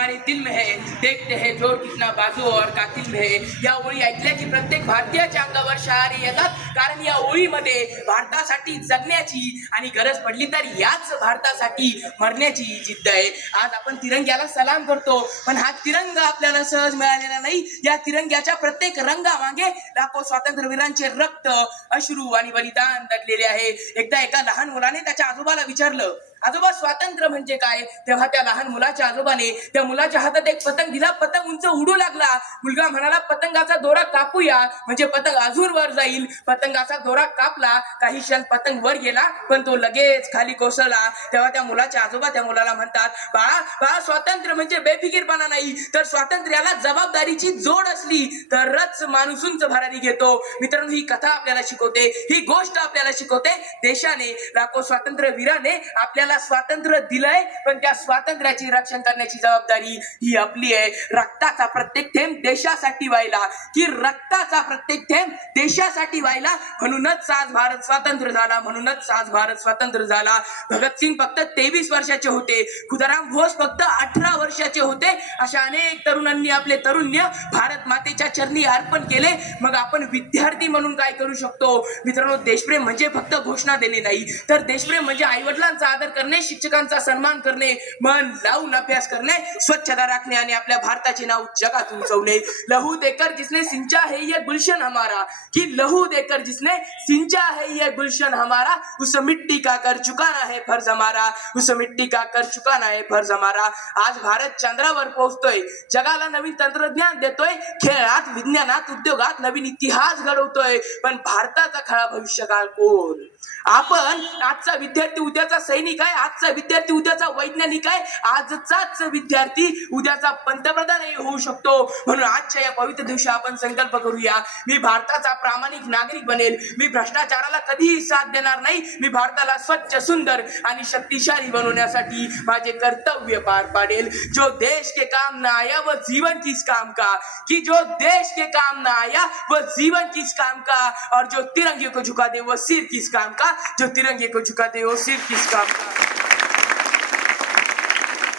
हमारे दिल में है, देखते हैं जोर कितना बाजू और कातिल में है. या ओळी ऐकल्या की प्रत्येक भारतीयाच्या अंगावर शहारे येतात, कारण या ओळीमध्ये भारतासाठी जगण्याची आणि गरज पडली तर याच भारतासाठी मरण्याची जिद्द आहे. आज आपण तिरंग्याला सलाम करतो, पण हा तिरंगा आपल्याला सहज मिळालेला नाही. या तिरंग्याच्या प्रत्येक रंगामागे लाखो स्वातंत्र्यवीरांचे रक्त, अश्रू आणि बलिदान दडलेले आहे. एकदा एका लहान मुलाने त्याच्या आजोबाला विचारलं, आजोबा स्वातंत्र्य म्हणजे काय? तेव्हा त्या लहान मुलाच्या आजोबाने त्या मुलाच्या हातात एक पतंग दिला. पतंग उंच उडू लागला. मुलगा म्हणाला, पतंगाचा दोरा कापूया म्हणजे पतंग अजून वर जाईल. पतंगाचा दोरा कापला. काही क्षण पतंग वर गेला, पण तो लगेच खाली कोसळला. तेव्हा त्या मुलाचे आजोबा त्या मुलाला म्हणतात, बाळा बाळा, स्वातंत्र्य म्हणजे बेफिकीरपणा नाही, तर स्वातंत्र्याला जबाबदारीची जोड असली तरच माणूस उंच भरारी घेतो. मित्रांनो, ही कथा आपल्याला शिकवते, ही गोष्ट आपल्याला शिकवते, देशाने, लाखो स्वातंत्र्यवीराने आपल्याला स्वातंत्र्य दिलंय, पण त्या स्वातंत्र्याची रक्षण करण्याची जबाबदारी ही आपली आहे. रक्ताचा प्रत्येक थेंब देशासाठी व्हायला, की रक्ताचा प्रत्येक थेंब देशासाठी व्हायला, म्हणूनच आज भारत स्वातंत्र्य झाला, म्हणूनच आज भारत स्वातंत्र्य झाला. भगतसिंग फक्त 23 वर्षाचे होते, खुदाराम घोष फक्त 18 वर्षाचे होते. अशा अनेक तरुणांनी आपले तरुण्य भारत मातेच्या चरणी अर्पण केले. मग आपण विद्यार्थी म्हणून काय करू शकतो? मित्रांनो, देशप्रेम म्हणजे फक्त घोषणा देणे नाही, तर देशप्रेम म्हणजे आईवडिलांचा आदर करणे, शिक्षकांचा सन्मान करणे, मन लावून अभ्यास करणे, स्वच्छता राखणे आणि आपल्या भारताचे नाव जगात उंचवणे. लहू देकर जिसने सिंचा है ये गुलशन हमारा, कि लहू देकर जिसने सिंचा है ये गुलशन हमारा, उस मिट्टी का कर चुकाना है फर्ज हमारा, उस मिट्टी का कर चुकाना है फर्ज हमारा. आज भारत चंद्रावर पोहोचतोय, जगाला नवीन तंत्रज्ञान देतोय, खेळात, विज्ञानात, उद्योगात नवीन इतिहास घडवतोय, पण भारताचा खरा भविष्यकाळ कोण? आपण. आजचा विद्यार्थी उद्याचा सैनिक आहे, आजचा विद्यार्थी उद्याचा वैज्ञानिक आहे, आजचाच विद्यार्थी उद्याचा पंतप्रधानही होऊ शकतो. म्हणून आजच्या या पवित्र दिवशी आपण संकल्प करूया, मी भारताचा प्रामाणिक नागरिक बनेल, मी भ्रष्टाचाराला कधीही साथ देणार नाही, मी भारताला स्वच्छ, सुंदर आणि शक्तिशाली बनवण्यासाठी माझे कर्तव्य पार पाडेल. जो देश के काम ना आया वो जीवन किस काम का, कि जो देश के काम ना आया वो जीवन किस काम का, और जो तिरंगे को झुका दे वो सिर किस काम का, जो तिरंगे को झुका दे वो सिर किस काम का.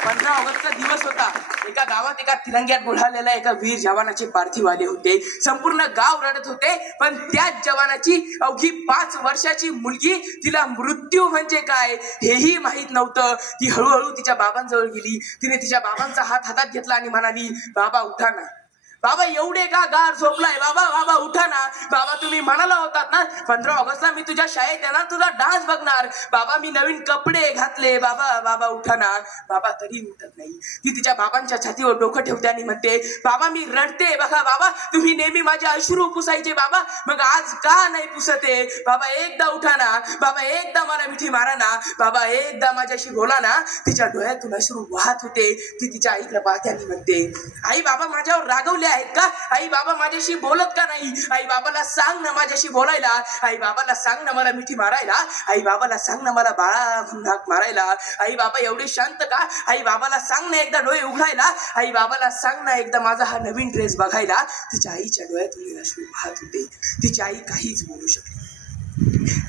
15 ऑगस्टचा दिवस होता. एका गावात एका तिरंग्यात गुढाळलेल्या एका वीर जवानाचे पार्थिव आले होते. संपूर्ण गाव रडत होते, पण त्याच जवानाची अवघी 5 वर्षाची मुलगी, तिला मृत्यू म्हणजे काय हेही माहित नव्हतं. ती हळूहळू तिच्या बाबांजवळ गेली. तिने तिच्या बाबांचा हात हातात घेतला आणि म्हणाली, बाबा उठा ना, बाबा एवढे का गार झोपलाय, बाबा बाबा उठा ना, बाबा तुम्ही म्हणाला होतात ना 15 ऑगस्टला मी तुझ्या शाळेत येणार, तुझा डान्स बघणार, बाबा मी नवीन कपडे घातले, बाबा बाबा उठा ना. बाबा तरी उठत नाही. ती तिच्या बाबांच्या छातीवर डोकं ठेवते आणि म्हणते, बाबा मी रडते, बघा बाबा तुम्ही नेहमी माझे अश्रू पुसायचे, बाबा मग आज का नाही पुसते, बाबा एकदा उठा ना, बाबा एकदा मला मिठी मारा ना, बाबा एकदा माझ्याशी बोला ना. तिच्या डोळ्यातून अश्रू वाहत होते. ती तिच्या आईला पाहते आणि म्हणते, आई बाबा माझ्यावर रागवले आहेत का, आई बाबा माझ्याशी बोलत का नाही, आई बाबाला सांग ना माझ्याशी बोलायला, आई बाबाला सांग ना मला मिठी मारायला, आई बाबाला सांग ना मला बाळा म्हणून हाक मारायला, आई बाबा एवढे शांत का, आई बाबाला सांग ना एकदा डोळे उघडायला, आई बाबाला सांग ना एकदा माझा हा नवीन ड्रेस बघायला. तिच्या आईच्या डोळ्यातून अश्रू वाहत होते. तिची आई काहीच बोलू शकली.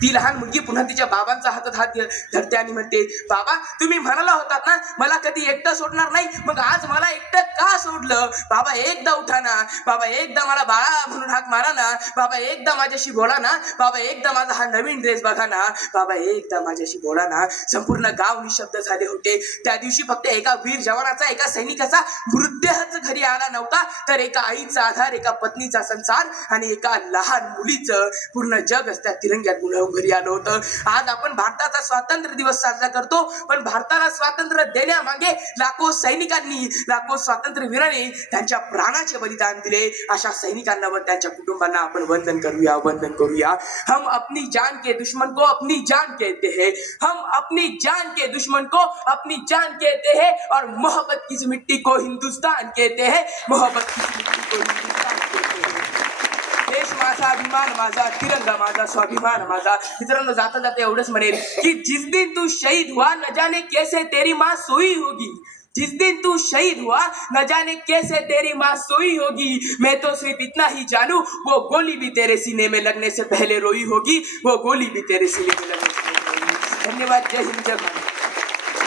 ती लहान मुलगी पुन्हा तिच्या बाबांचा हातात हात धरते आणि म्हणते, बाबा तुम्ही म्हणाला होतात ना मला कधी एकटं सोडणार नाही, मग आज मला एकटं का सोडलं, बाबा एकदा उठा ना, बाबा एकदा मला बाळा म्हणून हाक मारा ना, बाबा एकदा माझ्याशी बोला ना, बाबा एकदा माझा हा नवीन ड्रेस बघा ना, बाबा एकदा माझ्याशी बोला ना. संपूर्ण गाव निशब्द झाले होते. त्या दिवशी फक्त एका वीर जवानाचा, एका सैनिकाचा मृतदेहच घरी आला नव्हता, तर एका आईचा आधार, एका पत्नीचा संसार आणि एका लहान मुलीचं पूर्ण जग त्या तिरंग्यात गुंडाळून घरी आलं होतं. आज आपण भारताचा स्वातंत्र्य दिवस साजरा करतो, पण भारताला स्वातंत्र्य देण्यामागे लाखो सैनिकांनी, लाखो स्वातंत्र्यवीरांनी त्यांच्या प्राणाचे बलिदान दिले. अशा सैनिकांना व त्यांच्या कुटुंबांना आपण वंदन करूया, वंदन करूया. हम अपनी जान के दुश्मन को अपनी जान कहते हैं, हम अपनी जान के दुश्मन को अपनी जान कहते हैं, और मोहब्बत की मिट्टी को हिंदुस्तान कहते हैं, मोहब्बत की मिट्टी को हिंदुस्तान कहते हैं. देश माझा, अभिमान माझा, तिरंगा माझा, स्वाभिमान माझा. मित्रांनो, जाता जाता एवढंच म्हणेल की जिस दिन तू शहीद हुआ न जाने कैसे तेरी माँ सोई होगी, जिस दिन तू शहीद हुआ न जाने कैसे तेरी माँ सोई होगी, मैं तो सिर्फ इतना ही जानू वो गोली भी तेरे सीने में लगने से पहले रोई होगी, वो गोली भी तेरे सीने में लगने से पहले रोई होगी. धन्यवाद. जय हिंद, जय भारत.